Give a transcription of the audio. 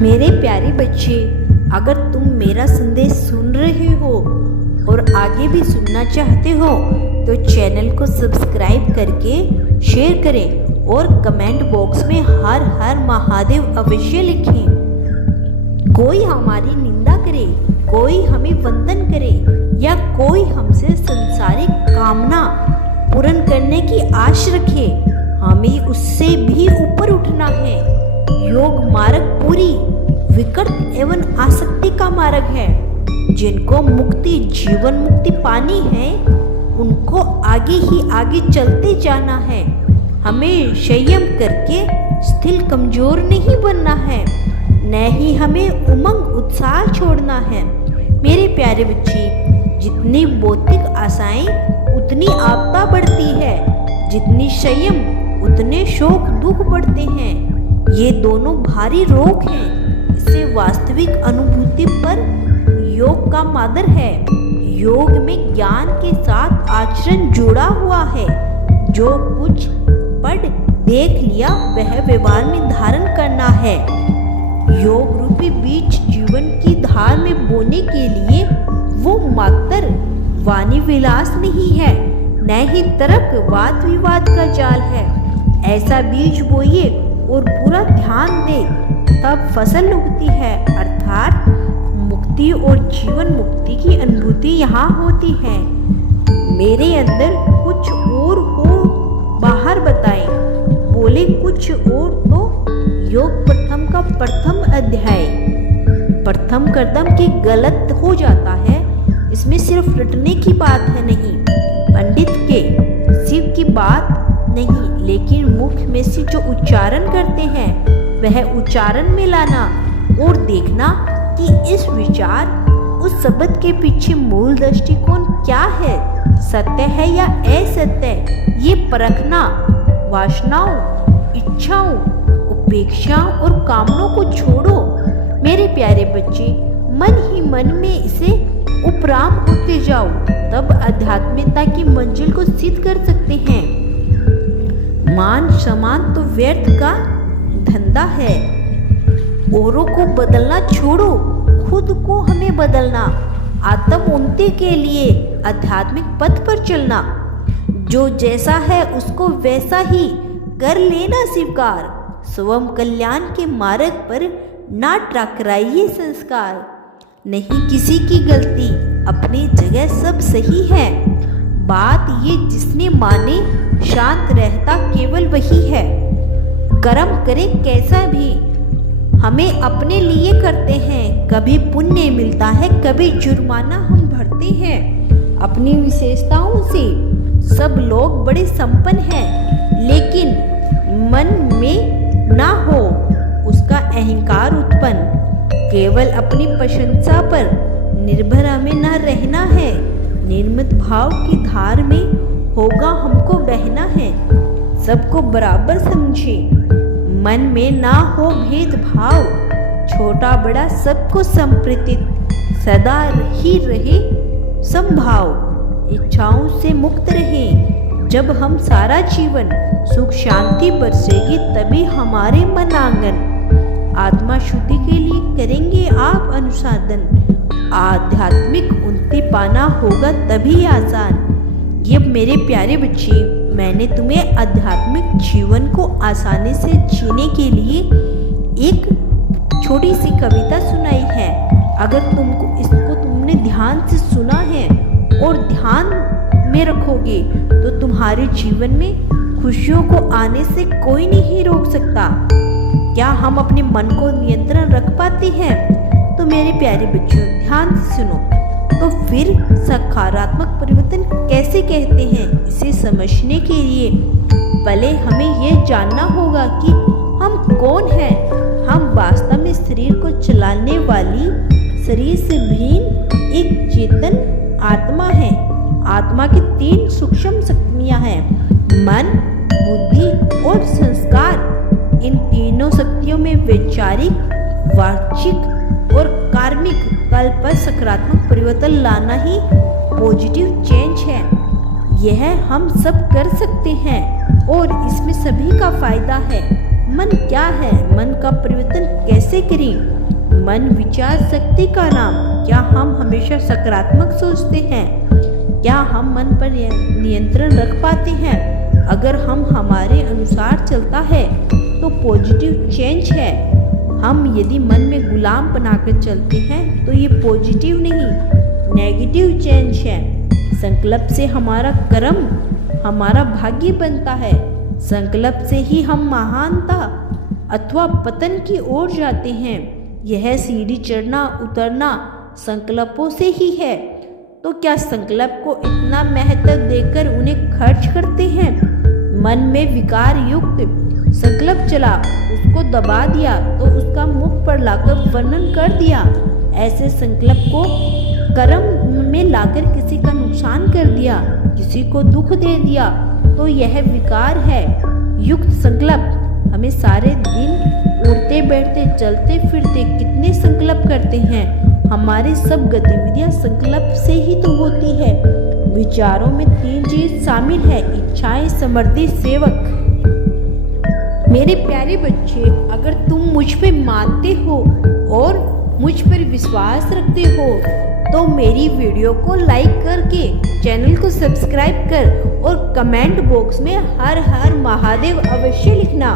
मेरे प्यारे बच्चे, अगर तुम मेरा संदेश सुन रहे हो और आगे भी सुनना चाहते हो तो चैनल को सब्सक्राइब करके शेयर करें और कमेंट बॉक्स में हर हर महादेव अवश्य लिखें। कोई हमारी निंदा करे, कोई हमें वंदन करे या कोई हमसे संसारिक कामना पूर्ण करने की आश रखे, हमें उससे भी ऊपर उठना है। योग मार्ग पूरी विकट एवं आसक्ति का मार्ग है। जिनको मुक्ति जीवन मुक्ति पानी है उनको आगे ही आगे चलते जाना है। हमें संयम करके स्थिर कमजोर नहीं बनना है, न ही हमें उमंग उत्साह छोड़ना है। मेरे प्यारे बच्चे, जितनी भौतिक आशाएं उतनी आपदा बढ़ती है, जितनी संयम उतने शोक दुख बढ़ते हैं। ये दोनों भारी रोग हैं। इससे वास्तविक अनुभूति पर योग का मादर है। योग में ज्ञान के साथ आचरण जुड़ा हुआ है। जो कुछ पढ़ देख लिया वह व्यवहार में धारण करना है। योग रूपी बीज जीवन की धार में बोने के लिए वो मात्र वाणी विलास नहीं है, न ही तर्क वाद विवाद का जाल है। ऐसा बीज बोइए और पूरा ध्यान दे, तब फसल होती है, अर्थात मुक्ति और जीवन मुक्ति की अनुभूति यहाँ होती है। मेरे अंदर कुछ और हो बाहर बताएं, बोले कुछ और तो योग प्रथम का प्रथम अध्याय प्रथम कदम की गलत हो जाता है। इसमें सिर्फ रटने की बात है नहीं, पंडित के शिव की बात नहीं, लेकिन मुख में से जो उच्चारण करते हैं वह उच्चारण में लाना और देखना कि इस विचार उस शब्द के पीछे मूल दृष्टिकोण क्या है, सत्य है या असत्य, ये परखना। वासनाओं, इच्छाओं, उपेक्षाओं और कामनों को छोड़ो। मेरे प्यारे बच्चे, मन ही मन में इसे उपराम होते जाओ, तब आध्यात्मिकता की मंजिल को सिद्ध कर सकते हैं। मान सम्मान तो व्यर्थ का धंधा है। औरों को बदलना छोड़ो, खुद को हमें बदलना। आत्म उन्नति के लिए आध्यात्मिक पथ पर चलना। जो जैसा है उसको वैसा ही कर लेना स्वीकार। स्वयं कल्याण के मार्ग पर ना टकराइए संस्कार। नहीं किसी की गलती, अपनी जगह सब सही है। बात ये जिसने माने शांत रहता केवल वही है। कर्म करे कैसा भी हमें अपने लिए करते हैं। कभी पुण्य मिलता है, कभी जुर्माना हम भरते हैं। अपनी विशेषताओं से सब लोग बड़े संपन्न हैं, लेकिन मन में ना हो उसका अहंकार उत्पन्न। केवल अपनी प्रशंसा पर निर्भर हमें न रहना है। निर्मित भाव की धार में होगा हमको बहना है। सबको बराबर समझे, मन में ना हो भेदभाव। छोटा बड़ा सबको संप्रीतित, सदा ही रहे संभाव। इच्छाओं से मुक्त रहे। जब हम सारा जीवन सुख शांति बरसेगी तभी हमारे मन आंगन। आत्मा शुद्धि के लिए करेंगे आप अनुसाधन। आध्यात्मिक उन्नति पाना होगा तभी आसान। ये मेरे प्यारे बच्चे, मैंने तुम्हें आध्यात्मिक जीवन को आसानी से जीने के लिए एक छोटी सी कविता सुनाई है। अगर तुमने ध्यान से सुना है और ध्यान में रखोगे तो तुम्हारे जीवन में खुशियों को आने से कोई नहीं रोक सकता। क्या हम अपने मन को नियंत्रण रख पाते हैं? तो मेरे प्यारे बच्चों, ध्यान से सुनो। तो फिर सकारात्मक परिवर्तन कैसे कहते हैं, इसे समझने के लिए पहले हमें यह जानना होगा कि हम कौन हैं। हम वास्तव में शरीर को चलाने वाली, शरीर से भिन्न एक चेतन आत्मा है। आत्मा की 3 सूक्ष्म शक्तियां हैं, मन, बुद्धि और संस्कार। इन तीनों शक्तियों में वैचारिक, वाचिक और कार्मिक कल पर सकारात्मक परिवर्तन लाना ही पॉजिटिव चेंज है। यह हम सब कर सकते हैं और इसमें सभी का फायदा है। मन क्या है, मन का परिवर्तन कैसे करें? मन विचार शक्ति का नाम। क्या हम हमेशा सकारात्मक सोचते हैं? क्या हम मन पर नियंत्रण रख पाते हैं? अगर हम हमारे अनुसार चलता है तो पॉजिटिव चेंज है। हम यदि मन में गुलाम बनाकर चलते हैं तो ये पॉजिटिव नहीं, नेगेटिव चेंज है। संकल्प से हमारा कर्म हमारा भाग्य बनता है। संकल्प से ही हम महानता अथवा पतन की ओर जाते हैं। यह सीढ़ी चढ़ना उतरना संकल्पों से ही है। तो क्या संकल्प को इतना महत्व देकर उन्हें खर्च करते हैं? मन में विकार युक्त संकल्प चला, उसको दबा दिया तो उसका मुख पर लाकर वर्णन कर दिया। ऐसे संकल्प को कर्म में लाकर किसी का नुकसान कर दिया, किसी को दुख दे दिया, तो यह विकार है। युक्त संकल्प हमें सारे दिन उड़ते बैठते चलते फिरते कितने संकल्प करते हैं। हमारी सब गतिविधियां संकल्प से ही तो होती है। विचारों में 3 चीज शामिल है, इच्छाएं, समृद्धि, सेवक। मेरे प्यारे बच्चे, अगर तुम मुझ पे मानते हो और मुझ पर विश्वास रखते हो तो मेरी वीडियो को लाइक करके चैनल को सब्सक्राइब कर और कमेंट बॉक्स में हर हर महादेव अवश्य लिखना।